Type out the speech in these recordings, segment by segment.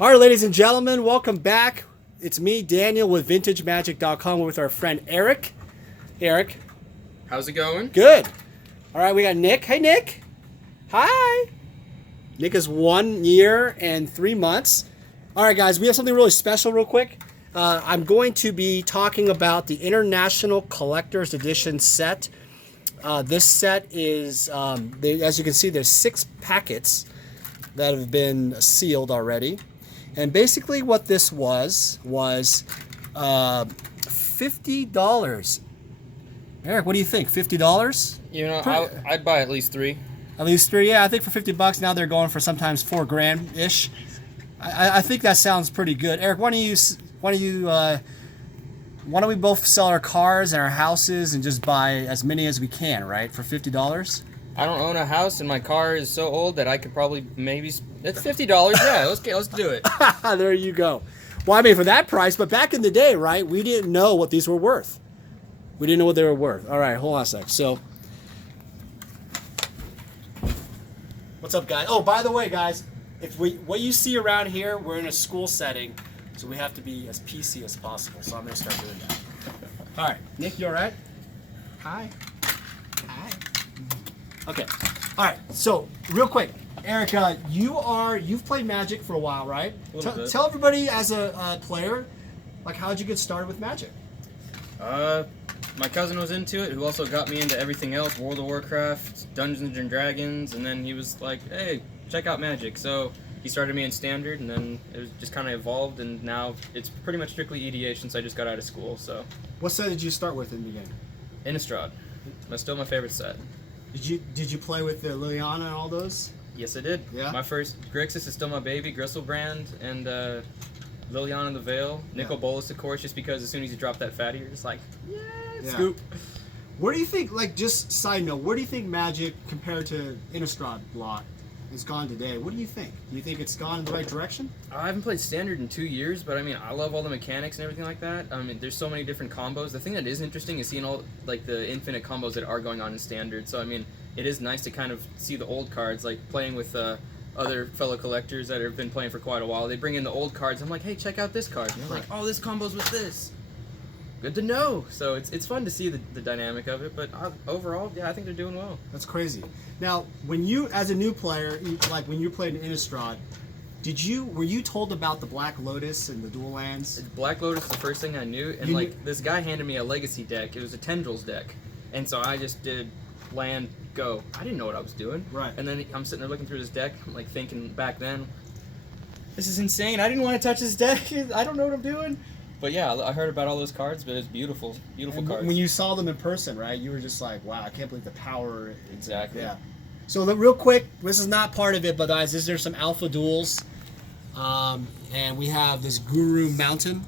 All right, ladies and gentlemen, welcome back. It's me, Daniel, with VintageMagic.com with our friend Eric. Eric. How's it going? Good. All right, we got Nick. Hey, Nick. Hi. Nick is 1 year and 3 months. All right, guys, we have something really special real quick. I'm going to be talking about the International Collector's Edition set. This set is, as you can see, there's 6 packets that have been sealed already. And basically what this was $50. Eric, what do you think? $50? You know, I'd buy at least 3. At least 3, yeah. I think for $50 now they're going for sometimes $4,000-ish. I think that sounds pretty good. Eric, why don't we both sell our cars and our houses and just buy as many as we can, right? For $50? I don't own a house, and my car is so old that I could probably it's $50. Yeah, let's do it. There you go. Well, I mean, for that price, but back in the day, right, we didn't know what these were worth. We didn't know what they were worth. All right, hold on a sec. So, what's up, guys? Oh, by the way, guys, what you see around here, we're in a school setting, so we have to be as PC as possible. So I'm gonna start doing that. All right, Nick, you all right? Hi. Hi. Okay. All right. So, real quick, Erica, you've played Magic for a while, right? Tell everybody as a player, like, how'd you get started with Magic? My cousin was into it, who also got me into everything else, World of Warcraft, Dungeons and Dragons, and then he was like, hey, check out Magic. So he started me in Standard, and then it was just kind of evolved, and now it's pretty much strictly EDH since I just got out of school. So. What set did you start with in the beginning? Innistrad. That's still my favorite set. Did you play with the Liliana and all those? Yes, I did. Yeah? My first Grixis is still my baby, Gristlebrand, and Liliana the Veil. Nicol Bolas, of course, just because as soon as you drop that fatty, you're just like, yeah. Scoop. Where do you think, like, just side note, where do you think Magic compared to Innistrad lot has gone today? What do you think? Do you think it's gone in the right direction? I haven't played Standard in 2 years, but I mean, I love all the mechanics and everything like that. I mean, there's so many different combos. The thing that is interesting is seeing all, like, the infinite combos that are going on in Standard. So, I mean, it is nice to kind of see the old cards, like playing with other fellow collectors that have been playing for quite a while. They bring in the old cards. I'm like, hey, check out this card. And they're like, oh, this combos with this. Good to know. So it's fun to see the dynamic of it, but overall, yeah, I think they're doing well. That's crazy. Now, when you, as a new player, like when you played in Innistrad, were you told about the Black Lotus and the dual lands? Black Lotus is the first thing I knew, and this guy handed me a legacy deck. It was a Tendrils deck, and so I just did land, go. I didn't know what I was doing. Right. And then I'm sitting there looking through this deck, I'm like thinking back then, this is insane. I didn't want to touch this deck. I don't know what I'm doing. But yeah, I heard about all those cards, but it's beautiful, beautiful cards. When you saw them in person, right, you were just like, wow, I can't believe the power. Exactly. Yeah. So real quick, this is not part of it, but guys, there's some alpha duels, and we have this Guru Mountain.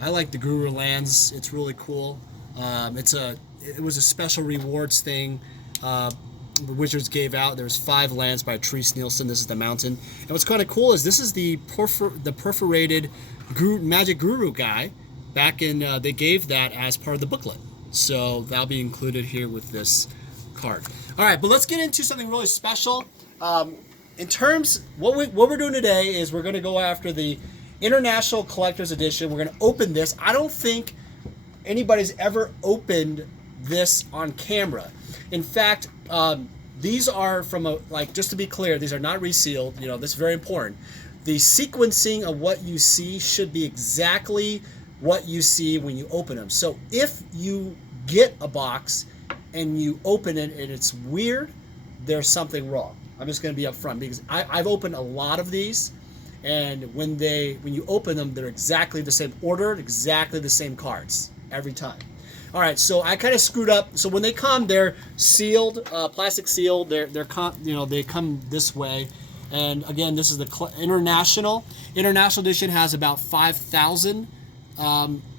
I like the Guru lands. It's really cool. It was a special rewards thing. The Wizards gave out. There's 5 lands by Treese Nielsen. This is the mountain. And what's kind of cool is this is the perforated Magic Guru guy. Back in, they gave that as part of the booklet. So that'll be included here with this card. All right, but let's get into something really special. In terms, what we're doing today is we're going to go after the International Collector's Edition. We're going to open this. I don't think anybody's ever opened this on camera. In fact, these are from just to be clear, these are not resealed. You know, this is very important. The sequencing of what you see should be exactly what you see when you open them. So if you get a box and you open it and it's weird, there's something wrong. I'm just going to be upfront because I've opened a lot of these, and when you open them, they're exactly the same order, exactly the same cards every time. All right, so I kind of screwed up. So when they come, they're sealed, plastic sealed. They come this way. And again, this is the International. International Edition has about 5,000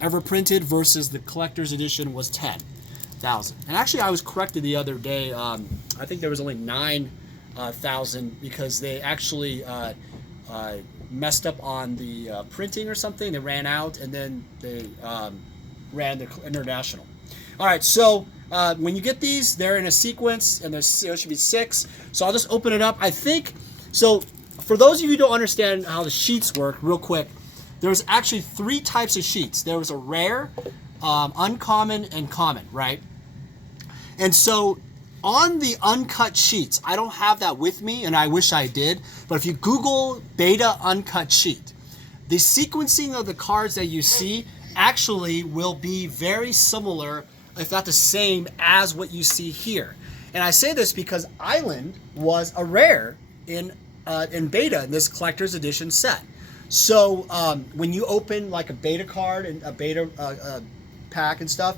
ever printed versus the Collector's Edition was 10,000. And actually, I was corrected the other day. I think there was only 9,000 because they actually messed up on the printing or something. They ran out, and then they ran the International. All right, so when you get these, they're in a sequence, and there should be 6. So I'll just open it up. I think, so for those of you who don't understand how the sheets work, real quick, there's actually 3 types of sheets. There was a rare, uncommon, and common, right? And so on the uncut sheets, I don't have that with me, and I wish I did, but if you Google Beta Uncut Sheet, the sequencing of the cards that you see actually will be very similar, if not the same, as what you see here. And I say this because Island was a rare in Beta in this collector's edition set. So when you open like a Beta card and a Beta pack and stuff,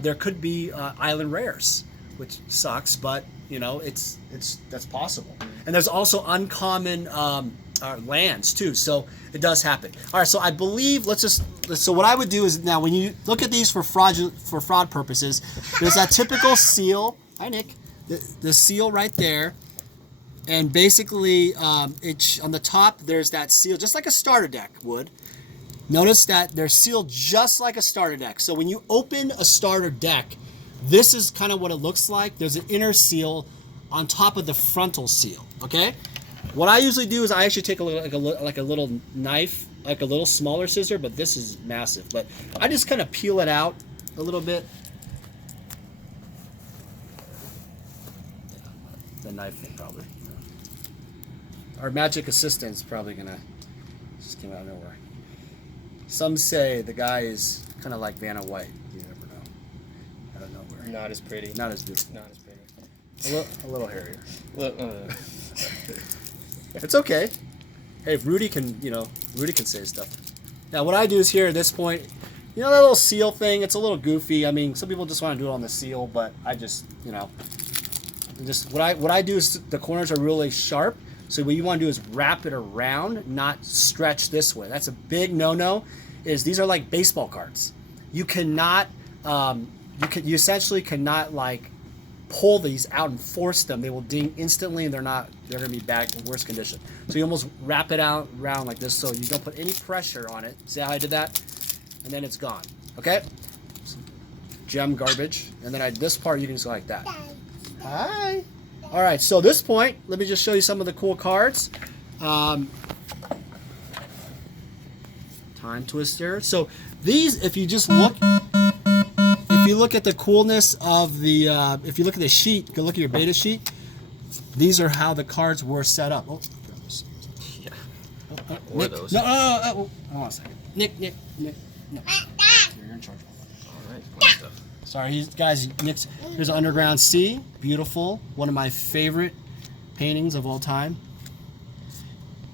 there could be Island rares, which sucks, but you know that's possible. And there's also uncommon lands too, so it does happen. All right, so I believe so what I would do is, now when you look at these for fraud purposes, there's that typical seal. Hi Nick, the seal right there, and basically it's on the top. There's that seal, just like a starter deck would. Notice that they're sealed just like a starter deck. So when you open a starter deck, this is kind of what it looks like. There's an inner seal on top of the frontal seal. Okay. What I usually do is I actually take a little knife, like a little smaller scissor, but this is massive. But I just kind of peel it out a little bit. The knife thing probably. Our magic assistant's probably gonna just came out of nowhere. Some say the guy is kind of like Vanna White. You never know. Out of nowhere. Not as pretty. Not as beautiful. Not as pretty. A little hairier. Look, It's okay. Hey, Rudy can say stuff. Now, what I do is here at this point, you know that little seal thing, it's a little goofy. I mean, some people just want to do it on the seal, but I just, what I do is the corners are really sharp. So what you want to do is wrap it around, not stretch this way. That's a big no-no. These are like baseball cards. You cannot, you essentially cannot like pull these out and force them. They will ding instantly, and they're going to be back in worse condition. So you almost wrap it out around like this, so you don't put any pressure on it. See how I did that? And then it's gone. Okay? Gem garbage. And then this part you can just go like that. Hi. All right. So this point, let me just show you some of the cool cards. Time Twister. So these, if you just look. If you look at the coolness of the, if you look at the sheet, go look at your Beta sheet. These are how the cards were set up. Oh, yeah. Or Nick, those. No, hold on a second. Nick, no. You're in charge. All right, fun stuff. Sorry, guys. Here's Underground Sea. Beautiful. One of my favorite paintings of all time.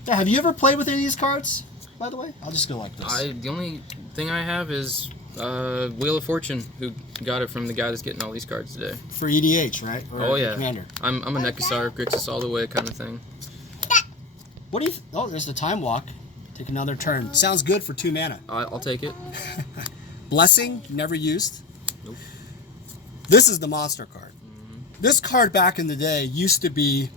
Yeah, have you ever played with any of these cards, by the way? I'll just go like this. The only thing I have is Wheel of Fortune, who got it from the guy that's getting all these cards today. For EDH, right? Or oh yeah. Commander. I'm a Nekasar, Grixis all the way kind of thing. What do you? Oh, there's the Time Walk. Take another turn. Sounds good for 2 mana. I'll take it. Blessing, never used. Nope. This is the monster card. This card back in the day used to be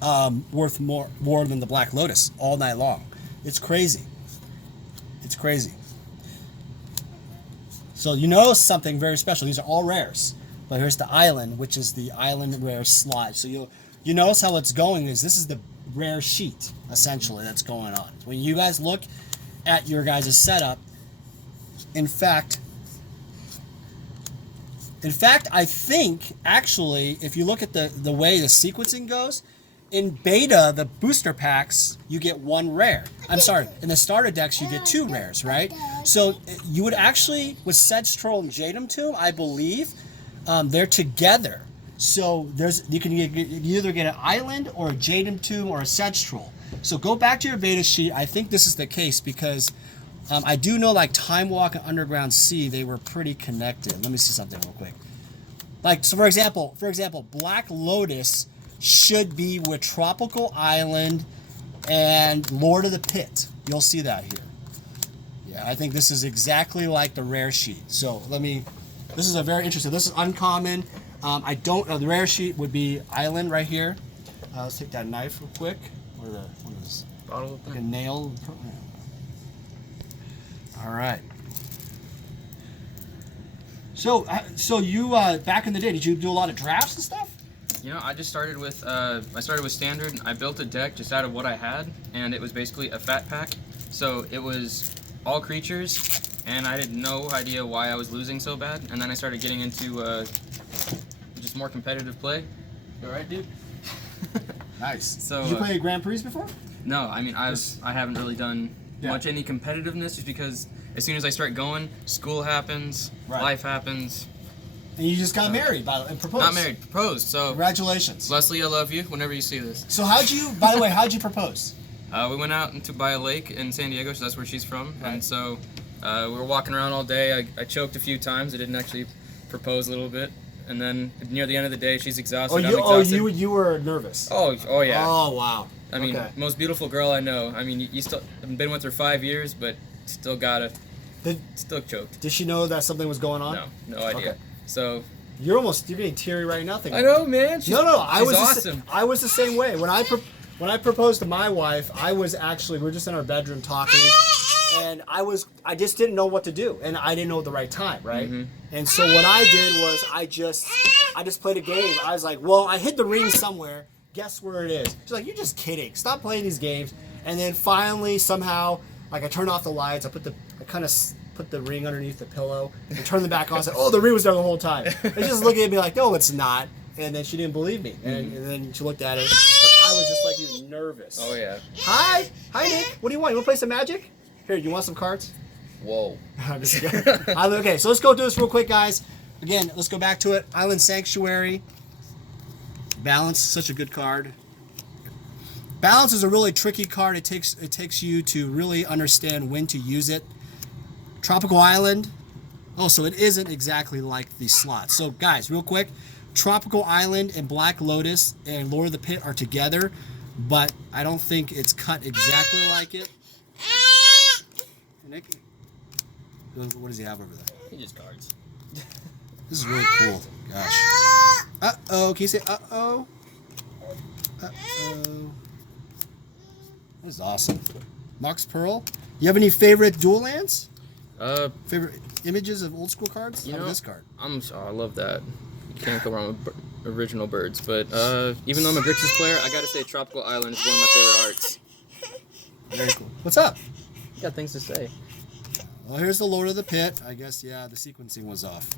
worth more than the Black Lotus all night long. It's crazy. It's crazy. So you know something very special. These are all rares. But here's the Island, which is the Island rare slide. So you notice how it's going is this is the rare sheet, essentially, that's going on. When you guys look at your guys' setup, in fact, I think, actually, if you look at the way the sequencing goes, in Beta, the booster packs, you get 1 rare. I'm sorry, in the starter decks, you get 2 rares, right? So you would actually, with Sedge Troll and Jadam Tomb, I believe, they're together. So you can either get an Island or a Jadam Tomb or a Sedge Troll. So go back to your Beta sheet. I think this is the case because I do know like Time Walk and Underground Sea, they were pretty connected. Let me see something real quick. Like, so for example, Black Lotus should be with Tropical Island and Lord of the Pit. You'll see that here. Yeah, I think this is exactly like the rare sheet. So this is a very interesting, this is uncommon. The rare sheet would be Island right here. Let's take that knife real quick. What is this? Bottle Like a nail. All right. So you, back in the day, did you do a lot of drafts and stuff? You know, I just started with standard. I built a deck just out of what I had, and it was basically a fat pack. So it was all creatures, and I had no idea why I was losing so bad. And then I started getting into just more competitive play. You all right, dude? Nice. So did you play Grand Prix before? No, I mean I haven't really done much any competitiveness just because as soon as I start going, school happens, life happens. And you just got married, and proposed. Not married, proposed. So congratulations, Leslie. I love you. Whenever you see this. So by the way, how'd you propose? We went out to by a lake in San Diego, so that's where she's from. Right. And so we were walking around all day. I choked a few times. I didn't actually propose a little bit. And then near the end of the day, she's exhausted. I'm exhausted. You were nervous. Oh yeah. Oh wow. I mean, most beautiful girl I know. I mean, you still I've been with her 5 years, but still still choked. Did she know that something was going on? No idea. Okay. So you're getting teary right now. I know, man. She's awesome. I was the same way. When I proposed to my wife, we were just in our bedroom talking, and I just didn't know what to do, and I didn't know the right time, right? Mm-hmm. And so what I did was I just played a game. I was like, well, I hid the ring somewhere. Guess where it is? She's like, you're just kidding. Stop playing these games. And then finally, somehow, like I turned off the lights. I kind of put the ring underneath the pillow and turned them back on. I said, oh, the ring was there the whole time. And she just looked at me like, no, it's not. And then she didn't believe me. And then she looked at it. But I was just like, you nervous. Oh, yeah. Hi, Nick. What do you want? You want to play some Magic? Here, you want some cards? Whoa. Okay, so let's go through this real quick, guys. Again, let's go back to it. Island Sanctuary. Balance, such a good card. Balance is a really tricky card. It takes you to really understand when to use it. Tropical Island. Oh, so it isn't exactly like the slots. So, guys, real quick. Tropical Island and Black Lotus and Lord of the Pit are together, but I don't think it's cut exactly like it. Nick, what does he have over there? He just cards. This is really cool. Gosh. Uh-oh. Can you say uh-oh? Uh-oh. This is awesome. Mox Pearl. You have any favorite dual lands? Favorite images of old school cards? You know, this card. I love that. You can't go wrong with original birds. But even though I'm a Grixis player, I gotta say Tropical Island is one of my favorite arts. Very cool. What's up? You got things to say. Well, here's the Lord of the Pit. I guess, yeah, the sequencing was off.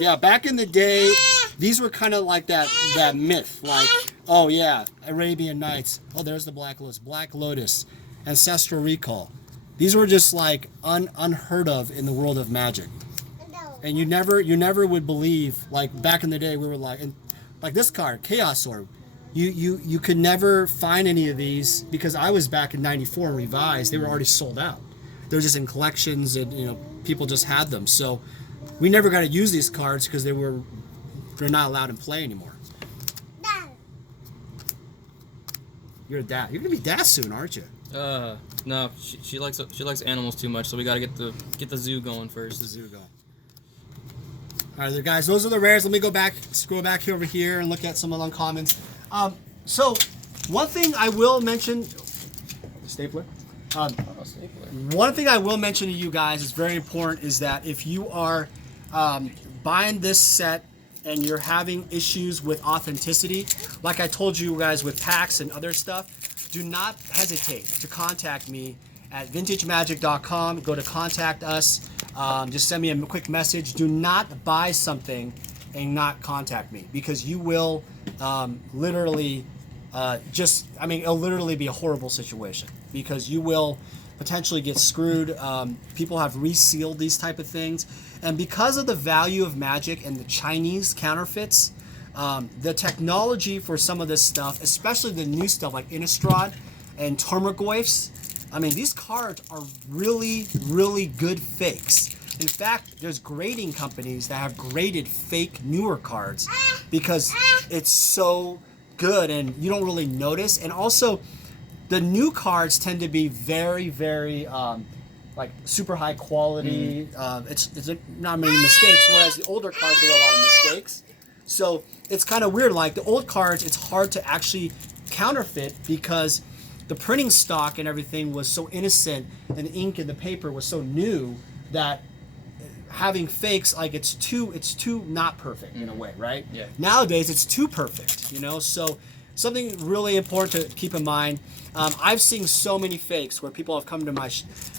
Yeah, back in the day, these were kind of like that myth. Like, oh, yeah, Arabian Nights. Oh, there's the Black Lotus. Ancestral Recall. These were just, like, unheard of in the world of Magic. And you never would believe, like, back in the day, we were like this card, Chaos Orb. You could never find any of these because I was back in '94 and revised. They were already sold out. They were just in collections and people just had them. So we never got to use these cards because they're not allowed in play anymore. Dad. You're a dad. You're gonna be dad soon, aren't you? No. She likes animals too much, so we gotta get the zoo going first. The zoo going. All right, guys. Those are the rares. Let me scroll back over here and look at some of the uncommons. So, one thing I will mention, stapler. One thing I will mention to you guys is very important is that if you are buying this set and you're having issues with authenticity, like I told you guys with packs and other stuff, do not hesitate to contact me at vintagemagic.com. Go to contact us. Just send me a quick message. Do not buy something and not contact me because you will literally it'll literally be a horrible situation because you will potentially get screwed. People have resealed these type of things, and because of the value of Magic and the Chinese counterfeits, the technology for some of this stuff, especially the new stuff like Innistrad and Tarmogoyfs, I mean, these cards are really, really good fakes. In fact, there's grading companies that have graded fake newer cards because it's so good and you don't really notice. And also, the new cards tend to be very, very like super high quality. It's not many mistakes, whereas the older cards there are a lot of mistakes. So it's kind of weird. Like the old cards, it's hard to actually counterfeit because the printing stock and everything was so innocent, and the ink and the paper was so new that having fakes, like it's too not perfect in a way, right? Yeah. Nowadays it's too perfect, you know. So something really important to keep in mind. I've seen so many fakes where people have come to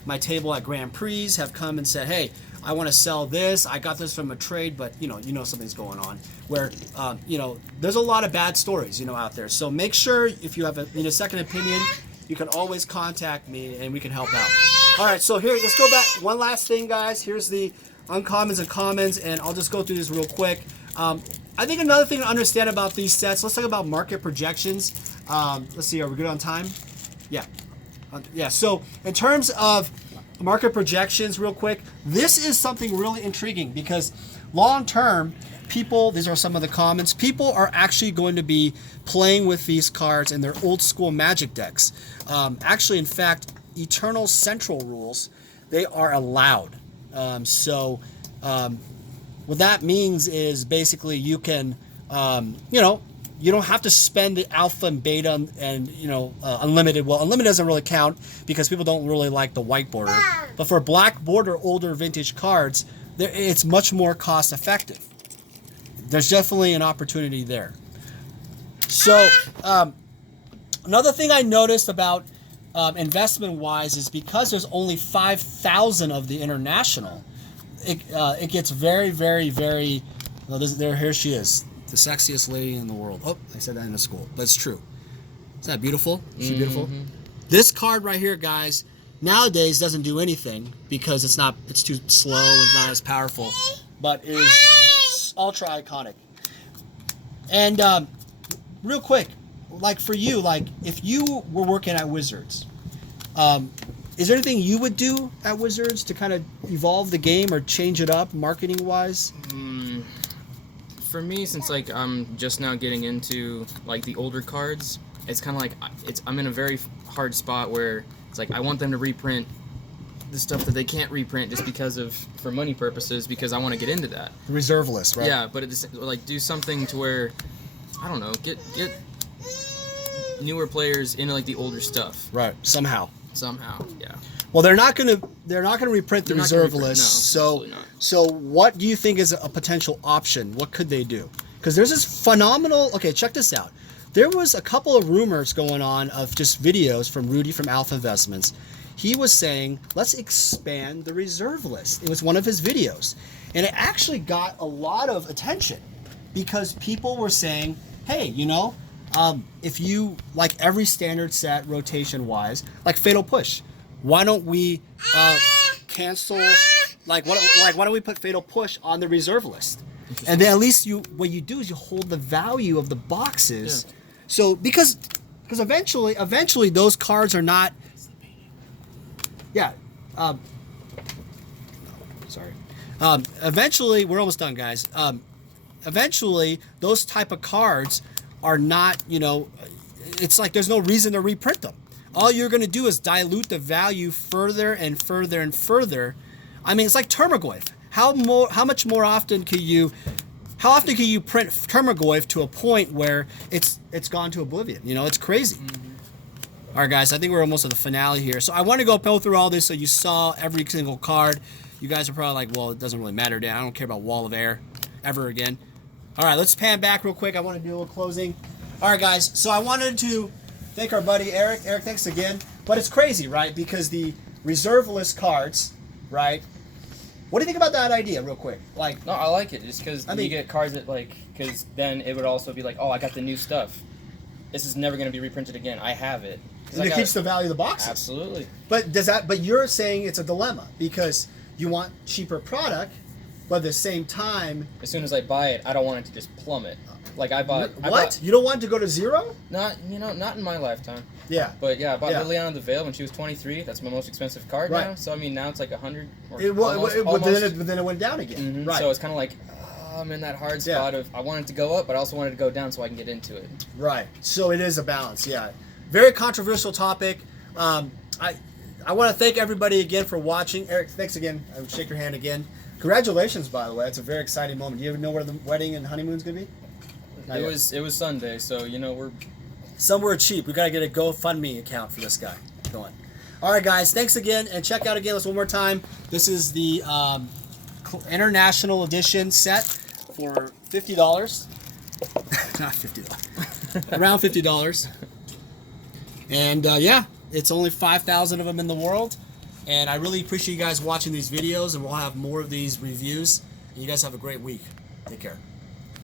my table at Grand Prix, have come and said, "Hey, I want to sell this. I got this from a trade, but you know something's going on." Where you know, there's a lot of bad stories, you know, out there. So make sure if you have a second opinion, you can always contact me and we can help out. All right, so here, let's go back. One last thing, guys. Here's the uncommons and commons, and I'll just go through this real quick. I think another thing to understand about these sets, let's talk about market projections. Let's see, are we good on time? Yeah. Yeah, so in terms of market projections, real quick, this is something really intriguing because long term, people, these are some of the comments, people are actually going to be playing with these cards in their old school Magic decks. Actually, in fact, Eternal Central rules, they are allowed. What that means is basically you can, you know, you don't have to spend the alpha and beta and you know, unlimited. Well, unlimited doesn't really count because people don't really like the white border. But for black border older vintage cards, it's much more cost effective. There's definitely an opportunity there. So another thing I noticed about investment wise is because there's only 5,000 of the international, it gets very, very, very. Well, here she is, the sexiest lady in the world. Oh, I said that in a school, but it's true. Isn't that beautiful? Is she beautiful? This card right here, guys, nowadays doesn't do anything because it's too slow and it's not as powerful, but is ultra iconic. And real quick, like for you, like if you were working at Wizards, is there anything you would do at Wizards to kind of evolve the game or change it up marketing wise? For me, since like I'm just now getting into like the older cards, it's kind of like I'm in a very hard spot where it's like I want them to reprint the stuff that they can't reprint just because of for money purposes because I want to get into that. The reserve list, right? Yeah, but it's like do something to where I don't know, get newer players into like the older stuff. Right. Somehow, yeah. Well, they're not gonna reprint the reserve list. No, so what do you think is a potential option? What could they do? Because there's this phenomenal. Okay, check this out. There was a couple of rumors going on of just videos from Rudy from Alpha Investments. He was saying, let's expand the reserve list. It was one of his videos, and it actually got a lot of attention because people were saying, hey, you know, if you like every standard set rotation wise, like Fatal Push, why don't we cancel? Why don't we put Fatal Push on the reserve list? And then at least what you do is you hold the value of the boxes. Yeah. So because eventually those cards are not. Yeah. Sorry. Eventually, we're almost done, guys. Eventually, those type of cards are not, you know, it's like there's no reason to reprint them. All you're going to do is dilute the value further and further and further. I mean, it's like Termagoyf. How often can you print Termagoyf to a point where it's gone to oblivion? You know, it's crazy. All right, guys, I think we're almost at the finale here. So I want to go through all this so you saw every single card. You guys are probably like, well, it doesn't really matter, Dan. I don't care about Wall of Air ever again. All right, let's pan back real quick. I want to do a little closing. All right, guys, so I wanted to thank our buddy Eric. Eric, thanks again. But it's crazy, right? Because the reserve list cards, right? What do you think about that idea, real quick? Like, no, I like it just because you get cards that because then it would also be like, oh, I got the new stuff. This is never going to be reprinted again. I have it. And it keeps the value of the boxes. Absolutely. But you're saying it's a dilemma because you want cheaper product, but at the same time, as soon as I buy it, I don't want it to just plummet. Like I bought. You don't want it to go to zero? Not in my lifetime. Yeah. But yeah, I bought Liliana the Veil when she was 23. That's my most expensive card now. So I mean, now it's like 100. But then it went down again. Mm-hmm. Right. So it's kind of like I'm in that hard spot of I want it to go up, but I also want it to go down so I can get into it. Right. So it is a balance. Yeah. Very controversial topic. I want to thank everybody again for watching. Eric, thanks again. I would shake your hand again. Congratulations, by the way. It's a very exciting moment. Do you ever know where the wedding and honeymoon's gonna be? It was Sunday, so you know we're somewhere cheap. We gotta get a GoFundMe account for this guy going. All right, guys. Thanks again, and check out again. Let's one more time. This is the international edition set for $50. Not $50. Around $50. And yeah, it's only 5,000 of them in the world. And I really appreciate you guys watching these videos, and we'll have more of these reviews. And you guys have a great week. Take care.